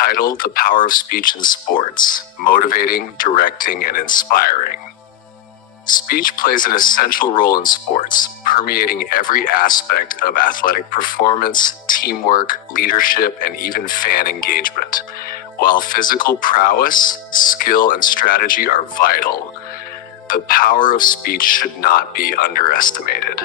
titled The Power of Speech in Sports: Motivating, Directing, and Inspiring. Speech plays an essential role in sports, permeating every aspect of athletic performance, teamwork, leadership, and even fan engagement. While physical prowess, skill, and strategy are vital, the power of speech should not be underestimated.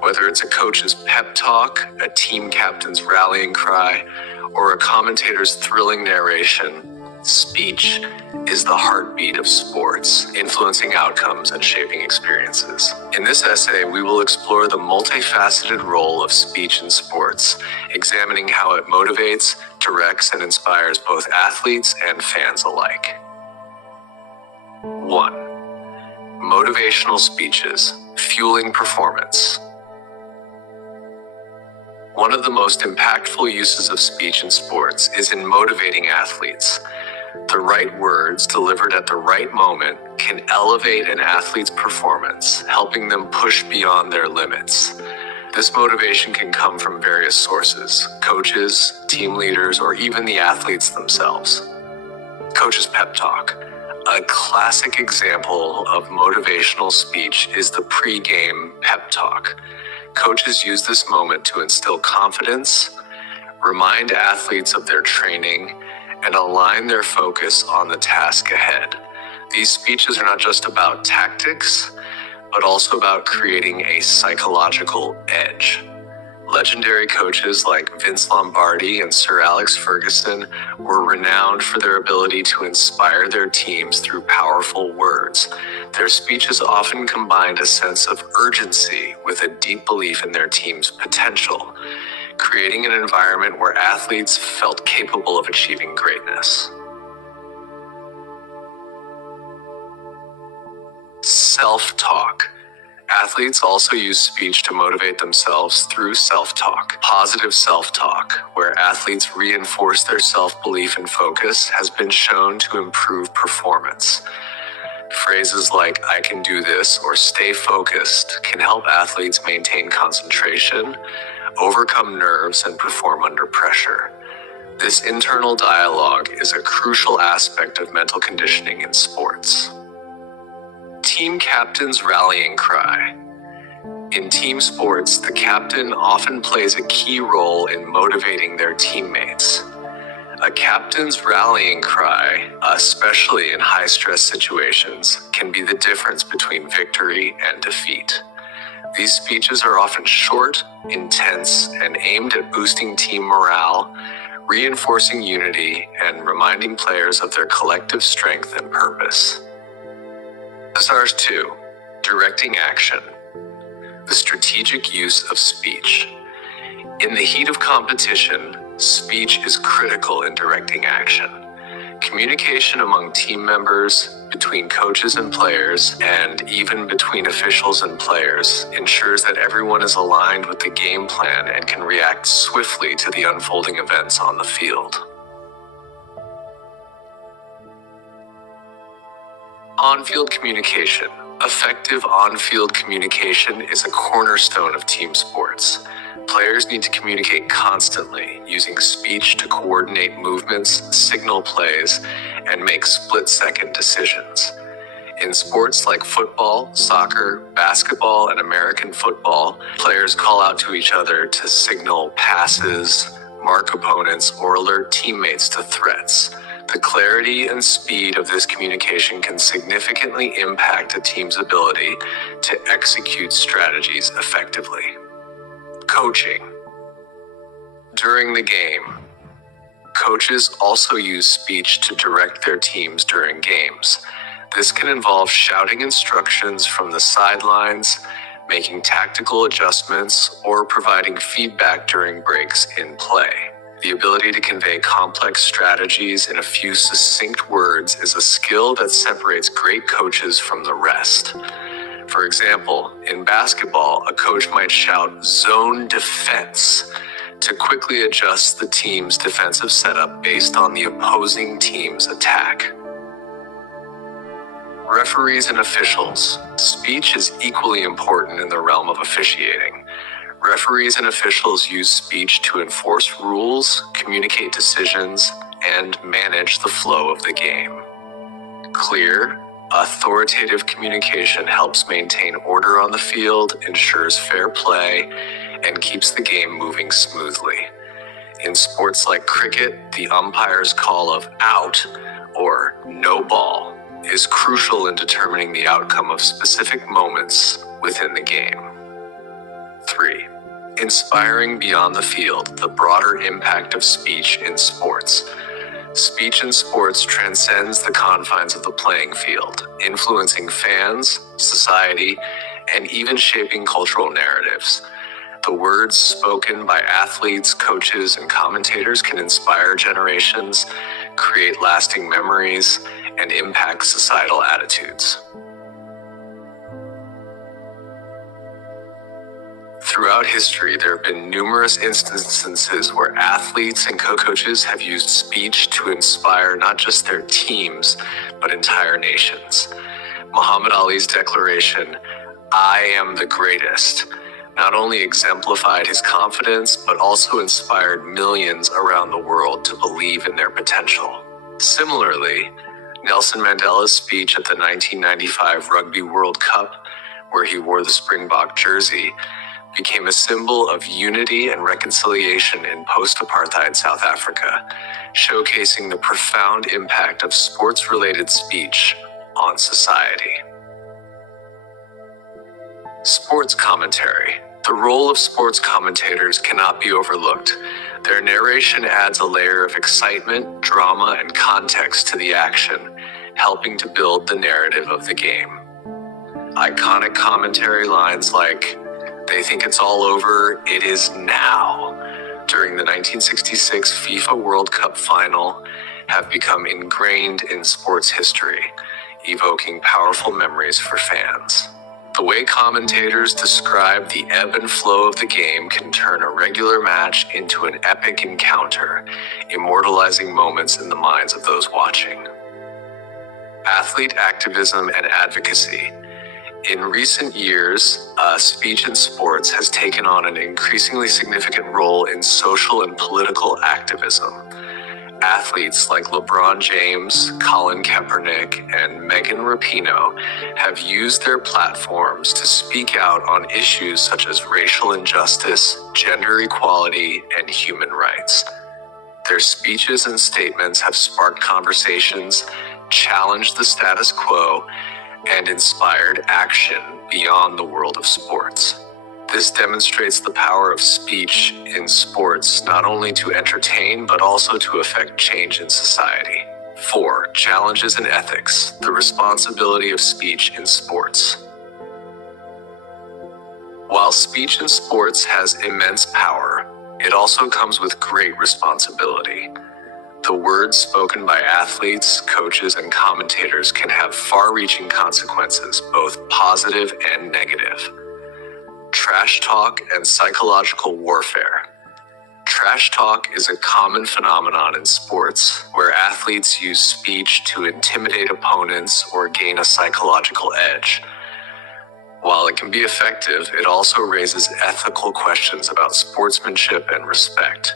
Whether it's a coach's pep talk, a team captain's rallying cry, or a commentator's thrilling narration, speech is the heartbeat of sports, influencing outcomes and shaping experiences. In this essay, we will explore the multifaceted role of speech in sports, examining how it motivates, directs, and inspires both athletes and fans alike. 1. Motivational speeches, fueling performance. One of the most impactful uses of speech in sports is in motivating athletes. The right words delivered at the right moment can elevate an athlete's performance, helping them push beyond their limits. This motivation can come from various sources: coaches, team leaders, or even the athletes themselves. Coach's pep talk. A classic example of motivational speech is the pre-game pep talk. Coaches use this moment to instill confidence, remind athletes of their training, and align their focus on the task ahead. These speeches are not just about tactics, but also about creating a psychological edge. Legendary coaches like Vince Lombardi and Sir Alex Ferguson were renowned for their ability to inspire their teams through powerful words. Their speeches often combined a sense of urgency with a deep belief in their team's potential, creating an environment where athletes felt capable of achieving greatness. Self-talk. Athletes also use speech to motivate themselves through self-talk. Positive self-talk, where athletes reinforce their self-belief and focus, has been shown to improve performance. Phrases like "I can do this" or "stay focused" can help athletes maintain concentration, overcome nerves, and perform under pressure. This internal dialogue is a crucial aspect of mental conditioning in sports. Team captain's rallying cry. In team sports, the captain often plays a key role in motivating their teammates. A captain's rallying cry, especially in high-stress situations, can be the difference between victory and defeat. These speeches are often short, intense, and aimed at boosting team morale, reinforcing unity, and reminding players of their collective strength and purpose. SARS 2. Directing action. The strategic use of speech. In the heat of competition, speech is critical in directing action. Communication among team members, between coaches and players, and even between officials and players ensures that everyone is aligned with the game plan and can react swiftly to the unfolding events on the field. On-field communication. Effective on-field communication is a cornerstone of team sports. Players need to communicate constantly, using speech to coordinate movements, signal plays, and make split-second decisions. In sports like football, soccer, basketball, and American football, players call out to each other to signal passes, mark opponents, or alert teammates to threats. The clarity and speed of this communication can significantly impact a team's ability to execute strategies effectively. Coaching. During the game, coaches also use speech to direct their teams during games. This can involve shouting instructions from the sidelines, making tactical adjustments, or providing feedback during breaks in play. The ability to convey complex strategies in a few succinct words is a skill that separates great coaches from the rest. For example, in basketball, a coach might shout "zone defense" to quickly adjust the team's defensive setup based on the opposing team's attack. Referees and officials. Speech is equally important in the realm of officiating. Referees and officials use speech to enforce rules, communicate decisions, and manage the flow of the game. Clear, authoritative communication helps maintain order on the field, ensures fair play, and keeps the game moving smoothly. In sports like cricket, the umpire's call of out or no ball is crucial in determining the outcome of specific moments within the game. 3. Inspiring beyond the field, the broader impact of speech in sports. Speech in sports transcends the confines of the playing field, influencing fans, society, and even shaping cultural narratives. The words spoken by athletes, coaches, and commentators can inspire generations, create lasting memories, and impact societal attitudes. Throughout history, there have been numerous instances where athletes and coaches have used speech to inspire not just their teams, but entire nations. Muhammad Ali's declaration, "I am the greatest," not only exemplified his confidence, but also inspired millions around the world to believe in their potential. Similarly, Nelson Mandela's speech at the 1995 Rugby World Cup, where he wore the Springbok jersey, became a symbol of unity and reconciliation in post-apartheid South Africa, showcasing the profound impact of sports-related speech on society. Sports commentary. The role of sports commentators cannot be overlooked. Their narration adds a layer of excitement, drama, and context to the action, helping to build the narrative of the game. Iconic commentary lines like, "They think it's all over, it is now," during the 1966 FIFA World Cup final have become ingrained in sports history, evoking powerful memories for fans. The way commentators describe the ebb and flow of the game can turn a regular match into an epic encounter, immortalizing moments in the minds of those watching. Athlete activism and advocacy. In recent years, speech in sports has taken on an increasingly significant role in social and political activism. Athletes like LeBron James, Colin Kaepernick, and Megan Rapinoe have used their platforms to speak out on issues such as racial injustice, gender equality, and human rights. Their speeches and statements have sparked conversations, challenged the status quo, and inspired action beyond the world of sports. This demonstrates the power of speech in sports, not only to entertain, but also to affect change in society. 4. Challenges and ethics, the responsibility of speech in sports. While speech in sports has immense power, it also comes with great responsibility. The words spoken by athletes, coaches, and commentators can have far-reaching consequences, both positive and negative. Trash talk and psychological warfare. Trash talk is a common phenomenon in sports where athletes use speech to intimidate opponents or gain a psychological edge. While it can be effective, it also raises ethical questions about sportsmanship and respect.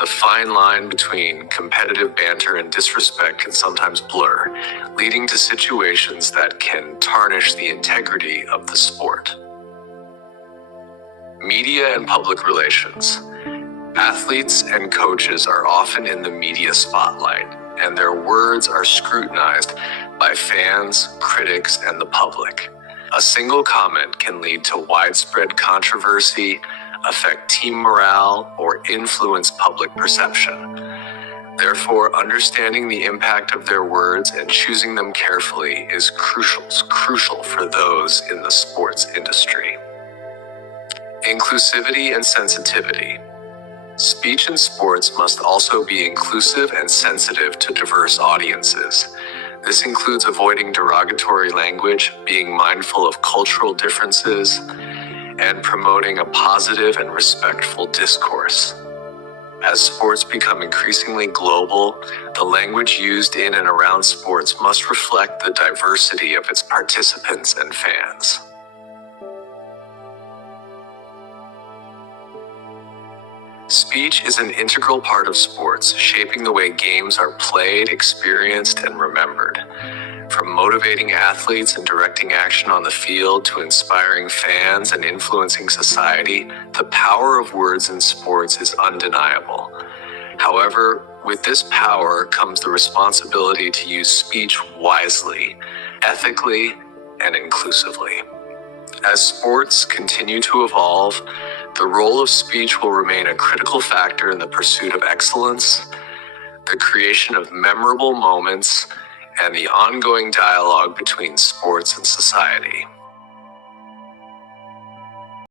The fine line between competitive banter and disrespect can sometimes blur, leading to situations that can tarnish the integrity of the sport. Media and public relations. Athletes and coaches are often in the media spotlight, and their words are scrutinized by fans, critics, and the public. A single comment can lead to widespread controversy, affect team morale, or influence public perception. Therefore, understanding the impact of their words and choosing them carefully is crucial for those in the sports industry. Inclusivity and sensitivity. Speech in sports must also be inclusive and sensitive to diverse audiences. This includes avoiding derogatory language, being mindful of cultural differences, and promoting a positive and respectful discourse. As sports become increasingly global, the language used in and around sports must reflect the diversity of its participants and fans. Speech is an integral part of sports, shaping the way games are played, experienced, and remembered. From motivating athletes and directing action on the field to inspiring fans and influencing society, the power of words in sports is undeniable. However, with this power comes the responsibility to use speech wisely, ethically, and inclusively. As sports continue to evolve, the role of speech will remain a critical factor in the pursuit of excellence, the creation of memorable moments, and the ongoing dialogue between sports and society.